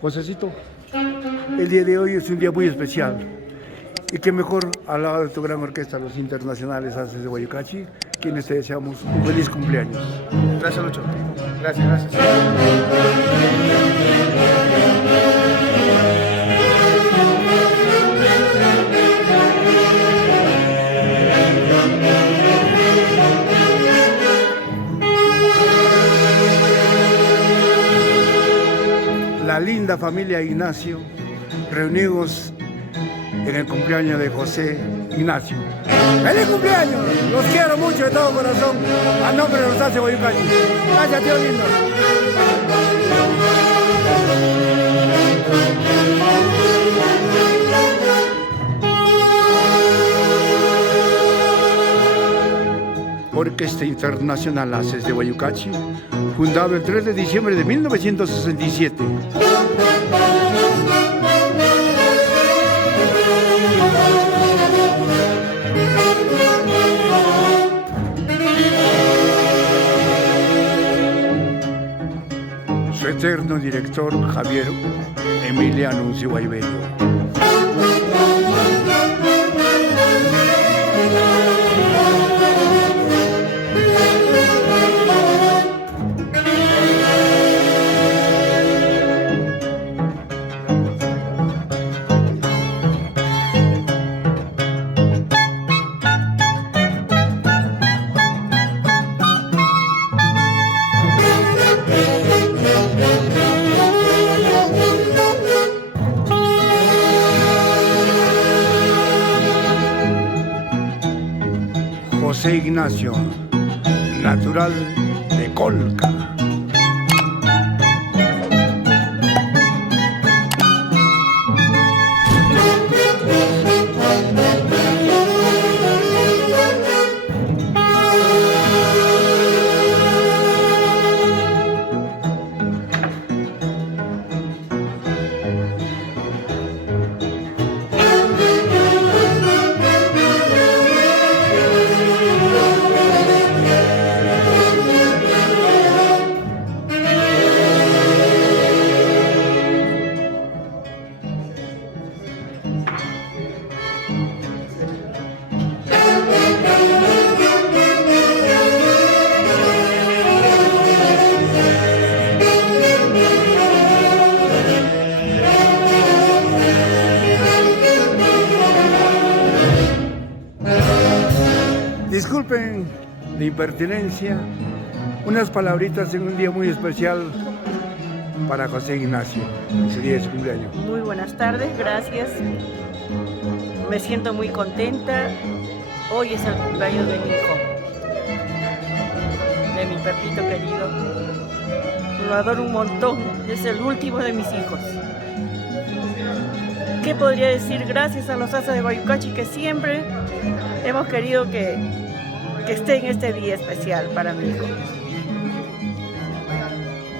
Josecito, el día de hoy es un día muy especial. Y qué mejor al lado de tu gran orquesta, los internacionales Haces de Guayucachi, quienes te deseamos un feliz cumpleaños. Gracias, Lucho. Gracias. La linda familia Ignacio, reunidos en el cumpleaños de José Ignacio. ¡Feliz cumpleaños! Los quiero mucho de todo corazón, a nombre de los Haces de Guayucachi. Gracias, tío lindo. Orquesta Internacional Haces de Guayucachi, fundado el 3 de diciembre de 1967. Su eterno director, Javier Emiliano Unciguayberio. José Ignacio, natural de Colca. Disculpen la impertinencia, unas palabritas en un día muy especial para José Ignacio, en su día de su cumpleaños. Muy buenas tardes, gracias. Me siento muy contenta. Hoy es el cumpleaños de mi hijo, de mi Pepito querido. Lo adoro un montón, es el último de mis hijos. ¿Qué podría decir? Gracias a los Haces de Guayucachi que siempre hemos querido que esté en este día especial para mi hijo.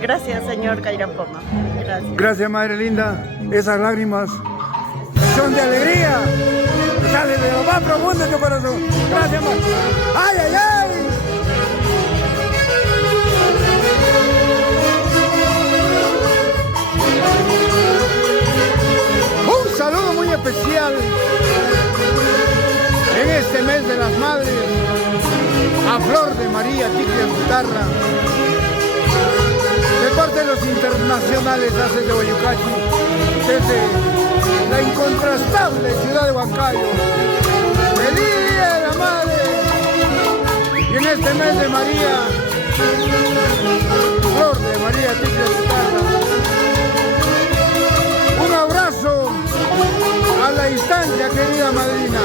Gracias, señor Cairapoma. Gracias. Gracias, madre linda. Esas lágrimas son de alegría. Salen de lo más profundo de tu corazón. Gracias, madre. ¡Ay, ay, ay! Un saludo muy especial en este mes de las madres a Flor de María Tigre Guitarra, de parte de los internacionales Haces de Guayucachi, desde la incontrastable ciudad de Huancayo. ¡Feliz Día de la Madre! Y en este mes de María, Flor de María Tigre Guitarra, un abrazo a la distancia, querida madrina.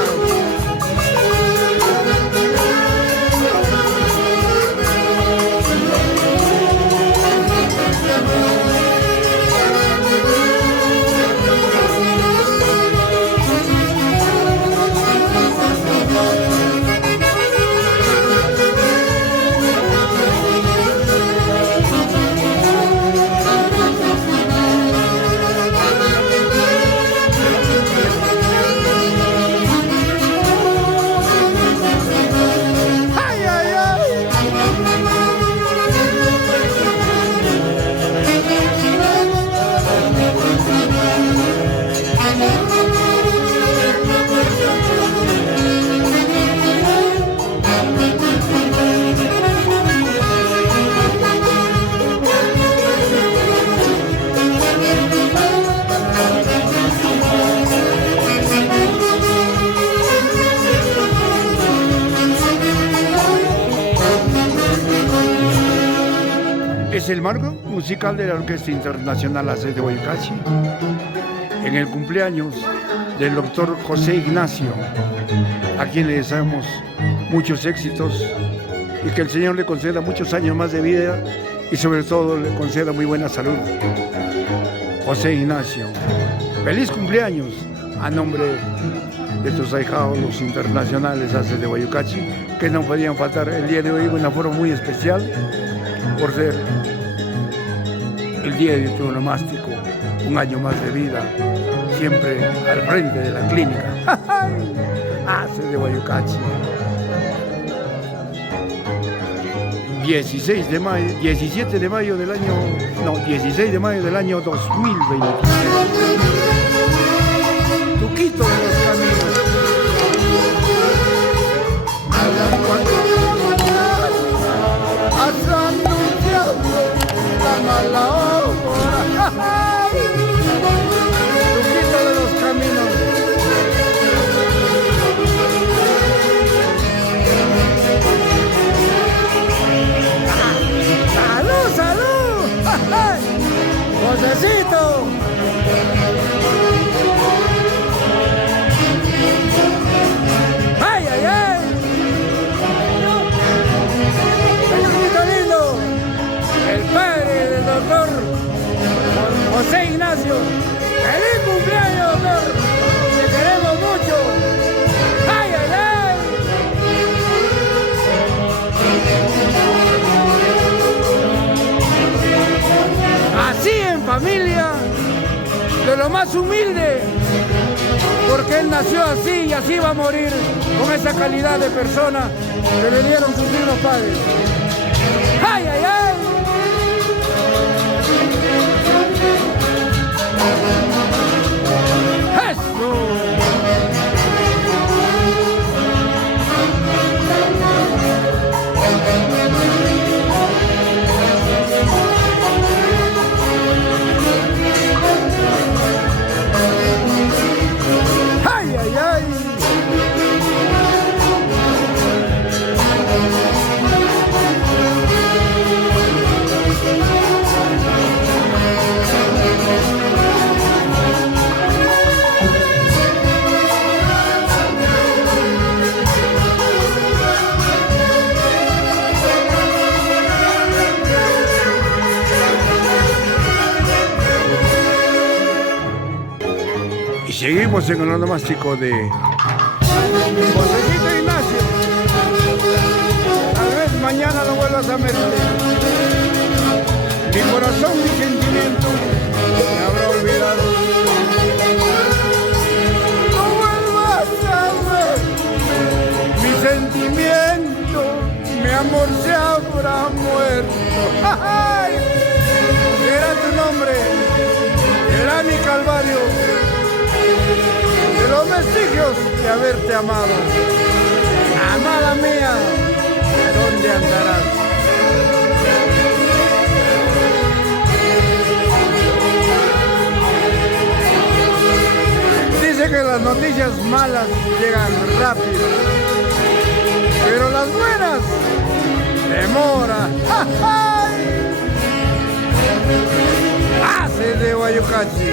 marco musical de la Orquesta Internacional AC de Guayucachi, en el cumpleaños del doctor José Ignacio, a quien le deseamos muchos éxitos y que el Señor le conceda muchos años más de vida y sobre todo le conceda muy buena salud. José Ignacio, feliz cumpleaños a nombre de tus ahijados, los internacionales AC de Guayucachi, que no podían faltar el día de hoy de una forma muy especial por ser el día de tu onomástico, un año más de vida, siempre al frente de la clínica. AC de Guayucachi. 17 de mayo del año, no, 16 de mayo del año 2023. Tuquito de los caminos. Has anunciado la mala hora. Tuquito de los caminos. ¡Salud, salud! ¡Josecito! ¡Ay, ay, ay! ¡Señorito lindo! El padre del doctor José Ignacio. ¡Feliz cumpleaños, doctor! ¡Te queremos mucho! ¡Ay, ay, ay! Así en familia, de lo más humilde, porque él nació así y así va a morir, con esa calidad de persona que le dieron sus mismos padres. ¡Ay, ay, ay! ¡Eso! ¡Ay, ay, ay! Y seguimos en el onomástico de Josecito Ignacio. Tal vez mañana lo vuelvas a meter. Mi corazón, mi sentimiento me habrá olvidado. No vuelvas a ver mi sentimiento, mi amor se habrá muerto. ¡Ay! Será tu nombre, será mi calvario, de los vestigios de haberte amado. Amada mía, ¿dónde andarás? Dice que las noticias malas llegan rápido, pero las buenas demoran. ¡Ay! AC de Guayucachi.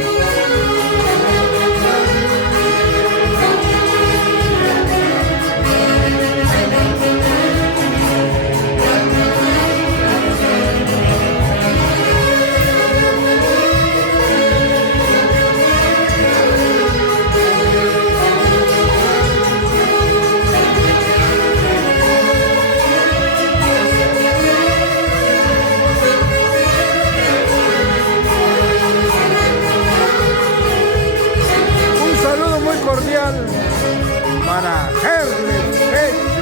Cordial para Hermes Pecho,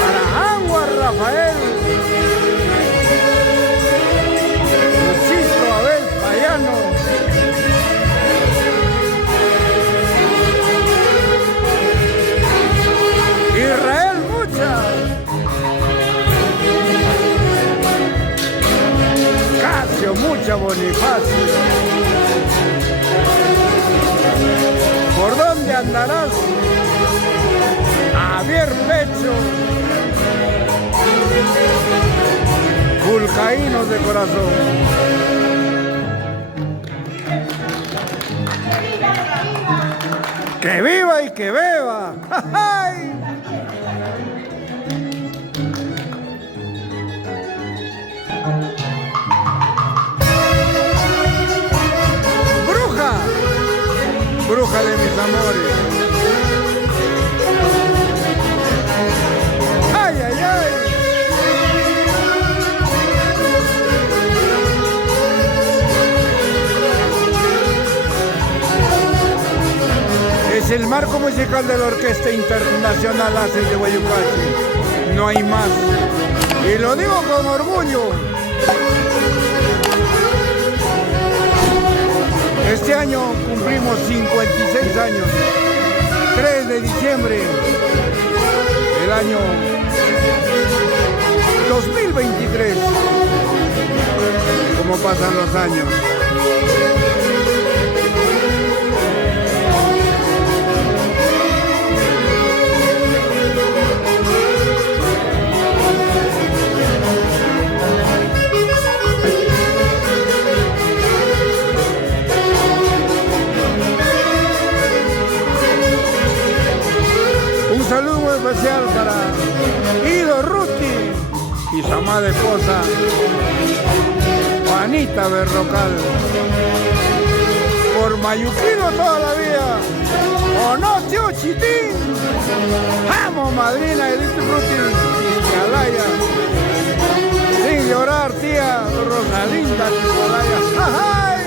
para Agua Rafael, Luchito Abel Payano, Israel Mucha, Casio Mucha Bonifacio. ¿Por dónde andarás? Javier Pecho, valcaínos de corazón. ¡Que viva y que beba! ¡Ay! ¡Bruja! ¡Bruja de mis amores! ¡Ay, ay, ay! Es el marco musical de la Orquesta Internacional Haces de Guayucachi. No hay más. Y lo digo con orgullo. Este año cumplimos 56 años. 3 de diciembre del año 2023. ¿Cómo pasan los años? Un saludo muy especial para Ido Ruti y su amada esposa Juanita Berrocal. Por mayuquino toda la vida. ¿O no, tío Chitín? ¡Vamos, madrina Edith Ruti y Alaya! Sin llorar, tía Rosalinda Alaya. ¡Ay!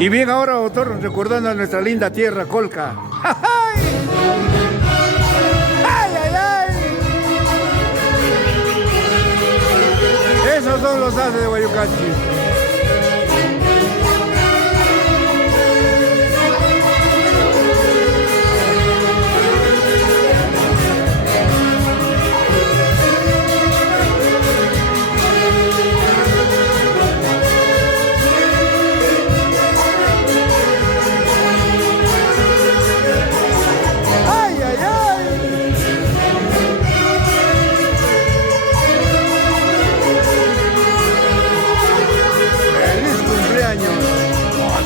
Y bien, ahora, doctor, recordando a nuestra linda tierra Colca. ¡Ay! ¡Ay, ay, ay! Esos son los haces de Guayucachi.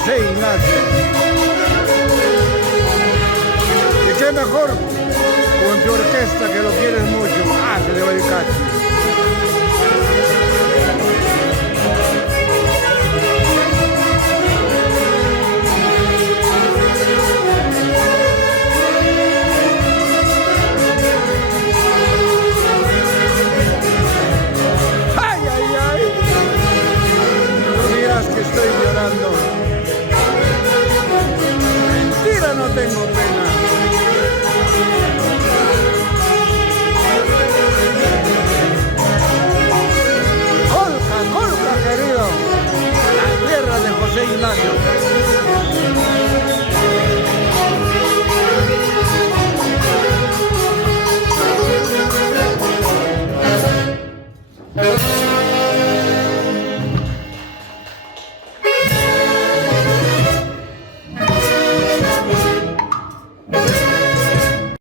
José Ignacio. ¿Y qué mejor con tu orquesta que lo quieres mucho? Haces de Guayucachi. ¡Ay, ay, ay! Tú dirás que estoy llorando. No tengo pena.